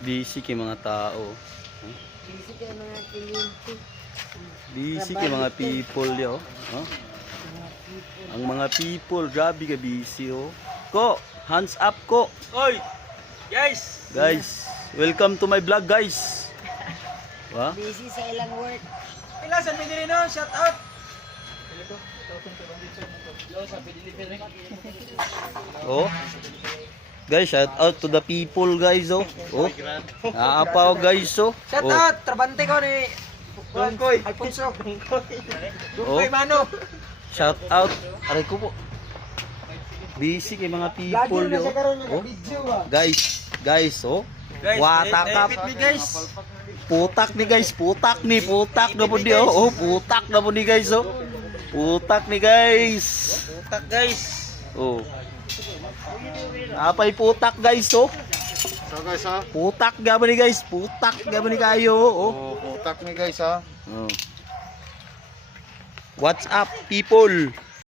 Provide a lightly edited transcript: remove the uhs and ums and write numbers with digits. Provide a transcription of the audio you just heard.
Busy kay mga tao. Busy kay mga kliyente. Busy kay mga people yo. Oh. Ang mga people, grabe ka busy oh. Ko, hands up ko. Oy! Guys! Guys, welcome to my vlog guys. Wa? Busy sa ilang work. Pilasan mo din no, shout out! Oh. Guys, shout out to the people guys oh. Oh. Naapaw guys oh. Shout Oh. out! Trabante ko ni Dungkoy. Alfonso. Oh. Dungkoy Mano. Shout out. Aray ko po. Busy kay mga people yo. Oh. Guys, oh. Watak up. Guys. Putak ni guys, putak na po di oh. Oh, putak na po ni guys oh. Putak ni guys. Putak guys. Oh. Apay putak guys oh. So guys ha, Putak gaban ni guys, putak gaban ni kayo oh. putak ni guys ha. Oh. What's up people?